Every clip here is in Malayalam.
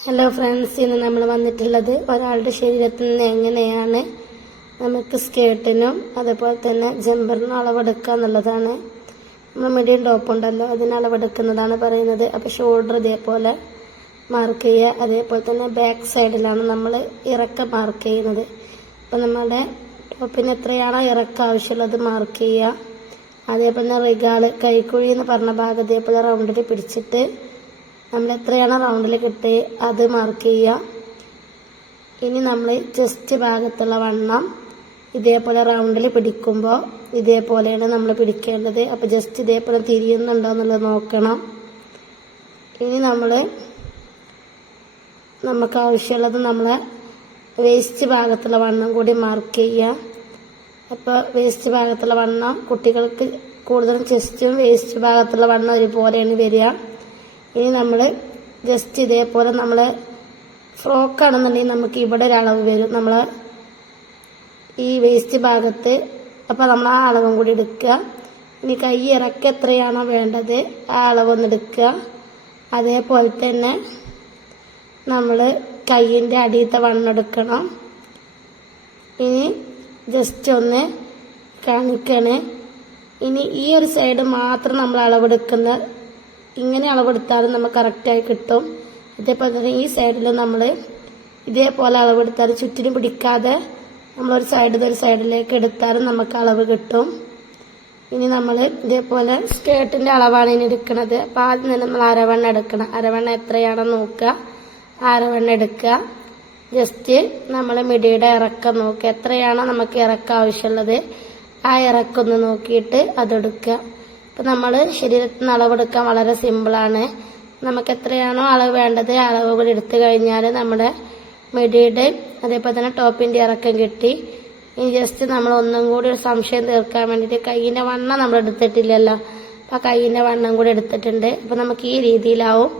ഹലോ ഫ്രണ്ട്സ് ഇന്ന് നമ്മൾ വന്നിട്ടുള്ളത് ഒരാളുടെ ശരീരത്തിൽ നിന്ന് എങ്ങനെയാണ് നമുക്ക് സ്കേർട്ടിനും അതേപോലെ തന്നെ ജമ്പറിനും അളവെടുക്കുക എന്നുള്ളതാണ്. നമ്മൾ മീഡിയം ടോപ്പ് ഉണ്ടല്ലോ അതിന് അളവെടുക്കുന്നതാണ് പറയുന്നത്. അപ്പോൾ ഷോൾഡർ ഇതേപോലെ മാർക്ക് ചെയ്യുക. അതേപോലെ തന്നെ ബാക്ക് സൈഡിലാണ് നമ്മൾ ഇറക്കം മാർക്ക് ചെയ്യുന്നത്. അപ്പോൾ നമ്മുടെ ടോപ്പിന് എത്രയാണോ ഇറക്കം ആവശ്യമുള്ളത് മാർക്ക് ചെയ്യുക. അതേപോലെ തന്നെ റിഗാൾ കൈക്കുഴി എന്ന് പറഞ്ഞ ഭാഗം ഇതേപോലെ റൗണ്ടിൽ പിടിച്ചിട്ട് നമ്മൾ എത്രയാണ് റൗണ്ടിൽ കിട്ടി അത് മാർക്ക് ചെയ്യുക ഇനി നമ്മൾ ചെസ്റ്റ് ഭാഗത്തുള്ള വണ്ണം ഇതേപോലെ റൗണ്ടിൽ പിടിക്കുമ്പോൾ ഇതേപോലെയാണ് നമ്മൾ പിടിക്കേണ്ടത്. അപ്പോൾ ജസ്റ്റ് ഇതേപോലെ തിരിയുന്നുണ്ടോ എന്നുള്ളത് നോക്കണം. ഇനി നമ്മൾ നമുക്ക് ആവശ്യമുള്ളത് നമ്മളെ വേസ്റ്റ് ഭാഗത്തുള്ള വണ്ണം കൂടി മാർക്ക് ചെയ്യുക അപ്പോൾ വേസ്റ്റ് ഭാഗത്തുള്ള വണ്ണം കുട്ടികൾക്ക് കൂടുതലും ചെസ്റ്റും വേസ്റ്റ് ഭാഗത്തുള്ള വണ്ണം ഒരുപോലെയാണ് വരിക. ഇനി നമ്മൾ ജസ്റ്റ് ഇതേപോലെ നമ്മൾ ഫ്രോക്കാണെന്നുണ്ടെങ്കിൽ നമുക്ക് ഇവിടെ ഒരു അളവ് വരും. നമ്മൾ ഈ വേസ്റ്റ് ഭാഗത്ത്. അപ്പോൾ നമ്മൾ ആ അളവും കൂടി എടുക്കുക. ഇനി കൈ എത്രയാണോ വേണ്ടത് ആ അളവൊന്ന് എടുക്കുക. അതേപോലെ തന്നെ നമ്മൾ കൈയിന്റെ അടിയത്തെ വണ്ണെടുക്കണം ഇനി ജസ്റ്റ് ഒന്ന് കാണിക്കണേ. ഇനി ഈ ഒരു സൈഡ് മാത്രം നമ്മൾ അളവെടുക്കുന്ന ഇങ്ങനെ അളവെടുത്താലും നമുക്ക് കറക്റ്റായി കിട്ടും. അതേപോലെ തന്നെ ഈ സൈഡിൽ നമ്മൾ ഇതേപോലെ അളവെടുത്താൽ ചുറ്റിനും പിടിക്കാതെ നമ്മളൊരു സൈഡിൽ ഒരു സൈഡിലേക്ക് എടുത്താലും നമുക്ക് അളവ് കിട്ടും. ഇനി നമ്മൾ ഇതേപോലെ സ്കേർട്ടിന്റെ അളവാണ് ഇനി എടുക്കുന്നത് അപ്പോൾ ആദ്യം തന്നെ നമ്മൾ അരവണ്ണ എടുക്കണം. അരവണ്ണ എത്രയാണെന്ന് നോക്കുക. അരവണ്ണ എടുക്കുക. ജസ്റ്റ് നമ്മൾ മിടിയുടെ ഇറക്കം നോക്കുക. എത്രയാണോ നമുക്ക് ഇറക്കം ആവശ്യമുള്ളത് ആ ഇറക്കം ഒന്ന് നോക്കിയിട്ട് അതെടുക്കുക അപ്പം നമ്മൾ ശരീരത്തിന് അളവെടുക്കാൻ വളരെ സിമ്പിളാണ് നമുക്ക് എത്രയാണോ അളവ് വേണ്ടത് അളവുകൾ എടുത്തു കഴിഞ്ഞാൽ നമ്മുടെ മിടിയുടെ അതേപോലെ തന്നെ ടോപ്പിന്റെ ഇറക്കം കിട്ടി. ഇനി ജസ്റ്റ് നമ്മൾ ഒന്നും കൂടി ഒരു സംശയം തീർക്കാൻ വേണ്ടിയിട്ട് കൈയിന്റെ വണ്ണം നമ്മൾ എടുത്തിട്ടില്ലല്ലോ. അപ്പം കൈയിന്റെ വണ്ണം കൂടി എടുത്തിട്ടുണ്ട്. അപ്പം നമുക്ക് ഈ രീതിയിലാവും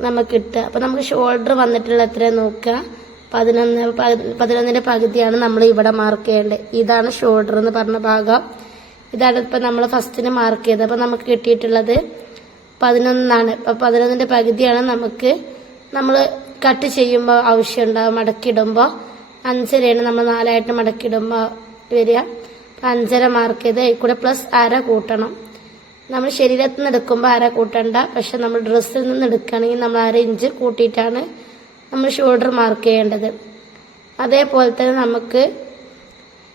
നമുക്ക് കിട്ടുക. അപ്പം നമുക്ക് ഷോൾഡർ വന്നിട്ടുള്ള എത്ര നോക്കുക. പതിനൊന്ന് പതിനൊന്നിന്റെ പകുതിയാണ് നമ്മൾ ഇവിടെ മാർക്ക് ചെയ്യേണ്ടത്. ഇതാണ് ഷോൾഡർ എന്ന് പറഞ്ഞ ഭാഗം. ഇതാണ് ഇപ്പം നമ്മൾ ഫസ്റ്റിന് മാർക്ക് ചെയ്തത്. അപ്പം നമുക്ക് കിട്ടിയിട്ടുള്ളത് പതിനൊന്നാണ്. അപ്പം പതിനൊന്നിന്റെ പകുതിയാണ് നമുക്ക് നമ്മൾ കട്ട് ചെയ്യുമ്പോൾ ആവശ്യമുണ്ടാകും മടക്കിയിടുമ്പോൾ അഞ്ചരയാണ് നമ്മൾ നാലായിട്ട് മടക്കിയിടുമ്പോൾ വരിക. അപ്പം അഞ്ചര മാർക്ക് ചെയ്ത് കൂടെ പ്ലസ് അര കൂട്ടണം. നമ്മൾ ശരീരത്തിൽ നിന്ന് എടുക്കുമ്പോൾ അര കൂട്ടണ്ട. പക്ഷെ നമ്മൾ ഡ്രസ്സിൽ നിന്ന് എടുക്കുകയാണെങ്കിൽ നമ്മൾ അര ഇഞ്ച് കൂട്ടിയിട്ടാണ് നമ്മൾ ഷോൾഡർ മാർക്ക് ചെയ്യേണ്ടത്. അതേപോലെ തന്നെ നമുക്ക്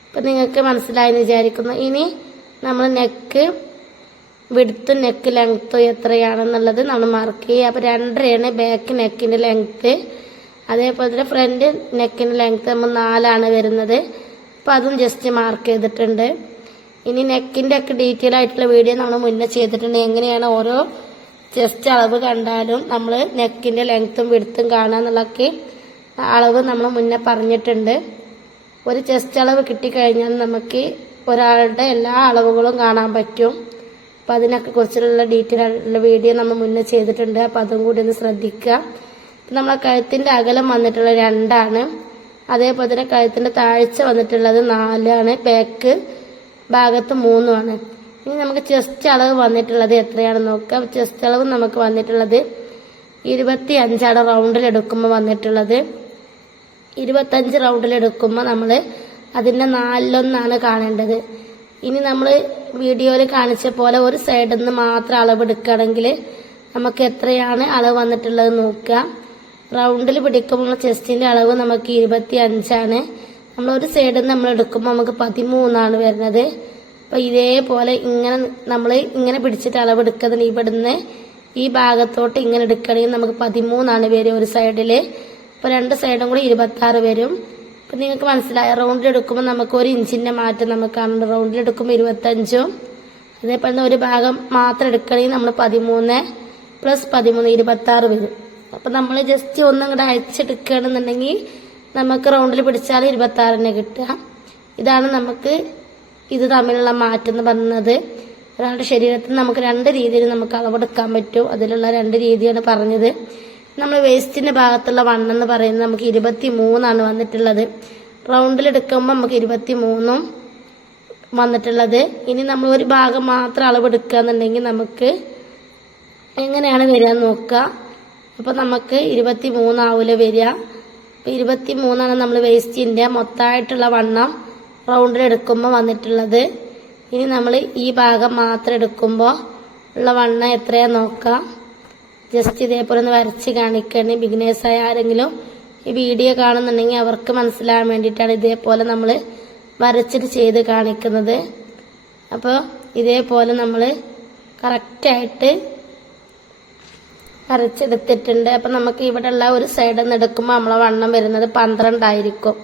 ഇപ്പം നിങ്ങൾക്ക് മനസ്സിലായെന്ന് വിചാരിക്കുന്നു. ഇനി നമ്മൾ നെക്ക് വിടുത്ത് നെക്ക് ലെങ്ത്തും എത്രയാണെന്നുള്ളത് നമ്മൾ മാർക്ക് ചെയ്യുക. അപ്പോൾ രണ്ടരയാണ് ബാക്ക് നെക്കിന്റെ ലെങ്ത്ത് അതേപോലെ തന്നെ ഫ്രണ്ട് നെക്കിന്റെ ലെങ്ത്ത് നമ്മൾ നാലാണ് വരുന്നത്. അപ്പോൾ അതും ജസ്റ്റ് മാർക്ക് ചെയ്തിട്ടുണ്ട്. ഇനി നെക്കിന്റെ ഒക്കെ ഡീറ്റെയിൽ ആയിട്ടുള്ള വീഡിയോ നമ്മൾ മുന്നേ ചെയ്തിട്ടുണ്ട്. എങ്ങനെയാണ് ഓരോ ജസ്റ്റ് അളവ് കണ്ടാലും നമ്മൾ നെക്കിന്റെ ലെങ്ത്തും വിടുത്തും കാണുക എന്നുള്ളതൊക്കെ അളവ് നമ്മൾ മുന്നേ പറഞ്ഞിട്ടുണ്ട്. ഒരു ചെസ്റ്റ് അളവ് കിട്ടിക്കഴിഞ്ഞാൽ നമുക്ക് ഒരാളുടെ എല്ലാ അളവുകളും കാണാൻ പറ്റും. അപ്പം അതിനൊക്കെ കുറിച്ചുള്ള ഡീറ്റെയിൽ ആയിട്ടുള്ള വീഡിയോ നമ്മൾ മുന്നേ ചെയ്തിട്ടുണ്ട്. അപ്പം അതും കൂടി ഒന്ന് ശ്രദ്ധിക്കുക നമ്മളെ കഴുത്തിന്റെ അകലം വന്നിട്ടുള്ള രണ്ടാണ്. അതേപോലെ തന്നെ കഴുത്തിന്റെ താഴ്ച വന്നിട്ടുള്ളത് നാലാണ്. ബാക്ക് ഭാഗത്ത് മൂന്നുമാണ്. ഇനി നമുക്ക് ചെസ്റ്റ് അളവ് വന്നിട്ടുള്ളത് എത്രയാണെന്ന് നോക്കാം. ചെസ്റ്റ് അളവ് നമുക്ക് വന്നിട്ടുള്ളത് ഇരുപത്തി അഞ്ചാണ് റൗണ്ടിൽ എടുക്കുമ്പോൾ വന്നിട്ടുള്ളത്. ഇരുപത്തഞ്ച് റൗണ്ടിൽ എടുക്കുമ്പോൾ നമ്മൾ അതിന്റെ നാലിലൊന്നാണ് കാണേണ്ടത്. ഇനി നമ്മൾ വീഡിയോയിൽ കാണിച്ച പോലെ ഒരു സൈഡിൽ നിന്ന് മാത്രം അളവ് എടുക്കുകയാണെങ്കിൽ നമുക്ക് എത്രയാണ് അളവ് വന്നിട്ടുള്ളത് നോക്കാം റൗണ്ടിൽ പിടിക്കുമ്പോൾ ചെസ്റ്റിന്റെ അളവ് നമുക്ക് ഇരുപത്തി അഞ്ചാണ് നമ്മൾ ഒരു സൈഡിൽ നിന്ന് നമ്മൾ എടുക്കുമ്പോൾ നമുക്ക് പതിമൂന്നാണ് വരുന്നത്. അപ്പോൾ ഇതേപോലെ ഇങ്ങനെ നമ്മൾ ഇങ്ങനെ പിടിച്ചിട്ട് അളവ് എടുക്കുന്നത് ഇവിടുന്ന് ഈ ഭാഗത്തോട്ട് ഇങ്ങനെ എടുക്കണമെങ്കിൽ നമുക്ക് പതിമൂന്നാണ് വരും ഒരു സൈഡിൽ അപ്പോൾ രണ്ട് സൈഡും കൂടി ഇരുപത്താറ് വരും. അപ്പം നിങ്ങൾക്ക് മനസ്സിലായ. റൗണ്ടിൽ എടുക്കുമ്പോൾ നമുക്ക് ഒരു ഇഞ്ചിന്റെ മാറ്റം നമുക്ക് കാണുന്നുണ്ട്. റൗണ്ടിൽ എടുക്കുമ്പോൾ ഇരുപത്തഞ്ചും. അതേപോലെ ഒരു ഭാഗം മാത്രം എടുക്കണമെങ്കിൽ നമ്മൾ പതിമൂന്ന് പ്ലസ് പതിമൂന്ന് ഇരുപത്തി ആറ് വരും. അപ്പം നമ്മൾ ജസ്റ്റ് ഒന്നും കൂടെ അയച്ചെടുക്കുകയാണെന്നുണ്ടെങ്കിൽ നമുക്ക് റൗണ്ടിൽ പിടിച്ചാൽ ഇരുപത്തി ആറിന് കിട്ടുക. ഇതാണ് നമുക്ക് ഇത് തമ്മിലുള്ള മാറ്റം എന്ന് പറയുന്നത് ഒരാളുടെ ശരീരത്തിൽ നമുക്ക് രണ്ട് രീതിയിൽ നമുക്ക് അളവെടുക്കാൻ പറ്റും. അതിലുള്ള രണ്ട് രീതിയാണ് പറഞ്ഞത്. നമ്മൾ വേസ്റ്റിന്റെ ഭാഗത്തുള്ള വണ്ണം എന്ന് പറയുന്നത് നമുക്ക് ഇരുപത്തി മൂന്നാണ് വന്നിട്ടുള്ളത്. റൗണ്ടിൽ എടുക്കുമ്പോൾ നമുക്ക് ഇരുപത്തി മൂന്നും വന്നിട്ടുള്ളത്. ഇനി നമ്മൾ ഒരു ഭാഗം മാത്രം അളവെടുക്കുക എന്നുണ്ടെങ്കിൽ നമുക്ക് എങ്ങനെയാണ് വരിക നോക്കുക. അപ്പോൾ നമുക്ക് ഇരുപത്തി മൂന്നാവൂല വരിക. അപ്പോൾ ഇരുപത്തി മൂന്നാണ് നമ്മൾ വേസ്റ്റിന്റെ മൊത്തമായിട്ടുള്ള വണ്ണം റൗണ്ടിൽ എടുക്കുമ്പോൾ വന്നിട്ടുള്ളത്. ഇനി നമ്മൾ ഈ ഭാഗം മാത്രം എടുക്കുമ്പോൾ ഉള്ള വണ്ണം എത്രയാ നോക്കാം ജസ്റ്റ് ഇതേപോലെ ഒന്ന് വരച്ച് കാണിക്കണേ. ബിഗിനേഴ്സായ ആരെങ്കിലും ഈ വീഡിയോ കാണുന്നുണ്ടെങ്കിൽ അവർക്ക് മനസ്സിലാകാൻ വേണ്ടിയിട്ടാണ് ഇതേപോലെ നമ്മൾ വരച്ചിട്ട് ചെയ്ത് കാണിക്കുന്നത്. അപ്പോൾ ഇതേപോലെ നമ്മൾ കറക്റ്റായിട്ട് വരച്ചെടുത്തിട്ടുണ്ട്. അപ്പം നമുക്ക് ഇവിടെ ഉള്ള ഒരു സൈഡിൽ നിന്ന് എടുക്കുമ്പോൾ നമ്മളെ വണ്ണം വരുന്നത് പന്ത്രണ്ടായിരിക്കും.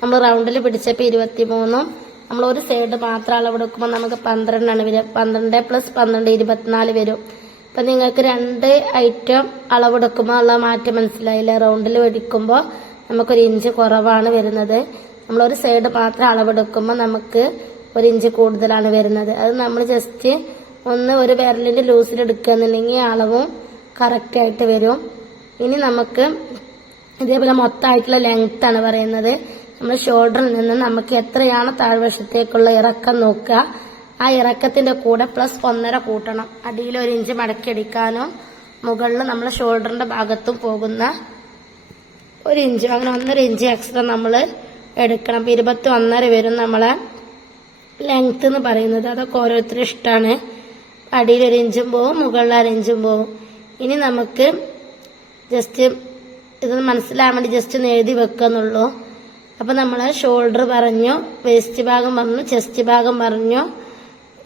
നമ്മൾ റൗണ്ടിൽ പിടിച്ചപ്പോൾ ഇരുപത്തി മൂന്നും നമ്മൾ ഒരു സൈഡ് മാത്രം അളവെടുക്കുമ്പോൾ നമുക്ക് പന്ത്രണ്ടാണ് വരിക പന്ത്രണ്ട് പ്ലസ് പന്ത്രണ്ട് ഇരുപത്തിനാല് വരും. അപ്പം നിങ്ങൾക്ക് രണ്ട് ഐറ്റം അളവെടുക്കുമ്പോൾ ഉള്ള മാറ്റം മനസ്സിലായില്ല? റൗണ്ടിൽ വെടിക്കുമ്പോൾ നമുക്കൊരു ഇഞ്ച് കുറവാണ് വരുന്നത്. നമ്മളൊരു സൈഡ് മാത്രം അളവെടുക്കുമ്പോൾ നമുക്ക് ഒരു ഇഞ്ച് കൂടുതലാണ് വരുന്നത്. അത് നമ്മൾ ജസ്റ്റ് ഒന്ന് ഒരു വിരലിന്റെ ലൂസിൽ എടുക്കുകയെന്നുണ്ടെങ്കിൽ അളവും കറക്റ്റായിട്ട് വരും. ഇനി നമുക്ക് ഇതേപോലെ മൊത്തമായിട്ടുള്ള ആണ് പറയുന്നത്. നമ്മൾ ഷോൾഡറിൽ നിന്ന് നമുക്ക് എത്രയാണ് താഴ്വശത്തേക്കുള്ള ഇറക്കം നോക്കുക. ആ ഇറക്കത്തിന്റെ കൂടെ പ്ലസ് ഒന്നര കൂട്ടണം. അടിയിൽ ഒരു ഇഞ്ച് മടക്കിയടിക്കാനും മുകളിൽ നമ്മൾ ഷോൾഡറിന്റെ ഭാഗത്തും പോകുന്ന ഒരു ഇഞ്ച് അങ്ങനെ ഒന്നര ഇഞ്ച് എക്സ്ട്രാ നമ്മൾ എടുക്കണം. അപ്പം ഇരുപത്തി ഒന്നര വരും നമ്മളെ ലെങ്ത് എന്ന് പറയുന്നത്. അതൊക്കെ ഓരോരുത്തരും ഇഷ്ടമാണ് അടിയിൽ ഒരു ഇഞ്ചും പോവും മുകളിൽ അര ഇഞ്ചും പോവും. ഇനി നമുക്ക് ജസ്റ്റ് ഇതൊന്ന് മനസ്സിലാകാൻ വേണ്ടി ജസ്റ്റ് ഒന്ന് എഴുതി വെക്കുന്നുള്ളൂ അപ്പം നമ്മൾ ഷോൾഡർ പറഞ്ഞു വേസ്റ്റ് ഭാഗം പറഞ്ഞു ചെസ്റ്റ് ഭാഗം പറഞ്ഞു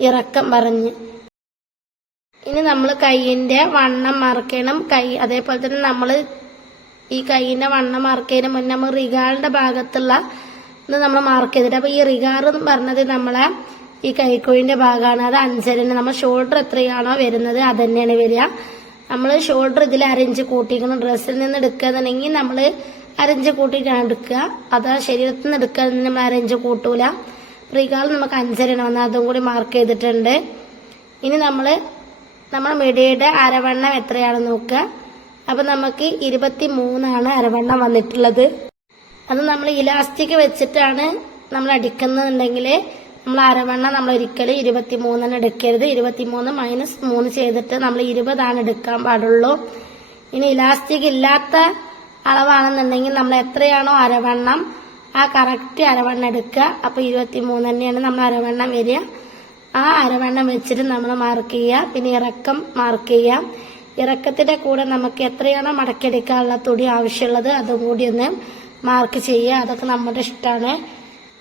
ഇറക്കം പറഞ്ഞ്. ഇനി നമ്മൾ കൈയിന്റെ വണ്ണം മറക്കണം. കൈ അതേപോലെ തന്നെ നമ്മൾ ഈ കൈയിന്റെ വണ്ണം മാർക്ക് മുന്നേ നമ്മൾ റിഗാളിന്റെ ഭാഗത്തുള്ള ഇത് നമ്മൾ മാർക്ക് ചെയ്തിട്ട്. അപ്പോൾ ഈ റിഗാർ എന്ന് പറഞ്ഞത് നമ്മളെ ഈ കൈക്കോഴിന്റെ ഭാഗമാണ്. അത് അഞ്ചരണ് നമ്മൾ ഷോൾഡർ എത്രയാണോ വരുന്നത് അത് തന്നെയാണ് വരിക. നമ്മൾ ഷോൾഡർ ഇതിൽ അരഞ്ച് കൂട്ടിക്കണം. ഡ്രസ്സിൽ നിന്ന് എടുക്കുകയെന്നുണ്ടെങ്കിൽ നമ്മൾ അരഞ്ച് കൂട്ടിയിട്ടാണ് എടുക്കുക. അതാ ശരീരത്തിൽ നിന്ന് എടുക്കുക നമ്മൾ അരഞ്ച് കൂട്ടൂല. റിഗാൾ നമുക്ക് അഞ്ചരന് വന്ന് അതും കൂടി മാർക്ക് ചെയ്തിട്ടുണ്ട്. ഇനി നമ്മൾ നമ്മൾ മിടിയുടെ അരവണ്ണം എത്രയാണെന്ന് നോക്കുക. അപ്പം നമുക്ക് ഇരുപത്തി മൂന്നാണ് അരവണ്ണം വന്നിട്ടുള്ളത്. അത് നമ്മൾ ഇലാസ്റ്റിക് വെച്ചിട്ടാണ് നമ്മൾ അടിക്കുന്നുണ്ടെങ്കിൽ നമ്മൾ അരവണ്ണം നമ്മൾ ഒരിക്കലും ഇരുപത്തി മൂന്നെണ്ണം എടുക്കരുത്. ഇരുപത്തി മൂന്ന് മൈനസ് മൂന്ന് ചെയ്തിട്ട് നമ്മൾ ഇരുപതാണ് എടുക്കാൻ പാടുള്ളൂ. ഇനി ഇലാസ്റ്റിക് ഇല്ലാത്ത അളവാണെന്നുണ്ടെങ്കിൽ നമ്മൾ എത്രയാണോ അരവണ്ണം ആ കറക്റ്റ് അരവണ്ണം എടുക്കുക. അപ്പോൾ ഇരുപത്തി മൂന്ന് തന്നെയാണ് നമ്മൾ അരവണ്ണം വരിക. ആ അരവണ്ണം വെച്ചിട്ട് നമ്മൾ മാർക്ക് ചെയ്യുക. പിന്നെ ഇറക്കം മാർക്ക് ചെയ്യാം ഇറക്കത്തിന്റെ കൂടെ നമുക്ക് എത്രയാണോ മടക്കിയെടുക്കാനുള്ള തുണി ആവശ്യമുള്ളത് അതും കൂടി ഒന്ന് മാർക്ക് ചെയ്യുക. അതൊക്കെ നമ്മുടെ ഇഷ്ടമാണ്.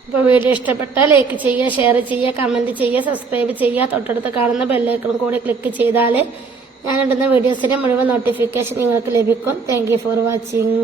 ഇപ്പോൾ വീഡിയോ ഇഷ്ടപ്പെട്ടാൽ ലൈക്ക് ചെയ്യുക ഷെയർ ചെയ്യുക കമന്റ് ചെയ്യുക സബ്സ്ക്രൈബ് ചെയ്യുക. തൊട്ടടുത്ത് കാണുന്ന ബെല്ലൈക്കണും കൂടി ക്ലിക്ക് ചെയ്താൽ ഞാനിടുന്ന വീഡിയോസിന്റെ മുഴുവൻ നോട്ടിഫിക്കേഷൻ നിങ്ങൾക്ക് ലഭിക്കും. Thank for watching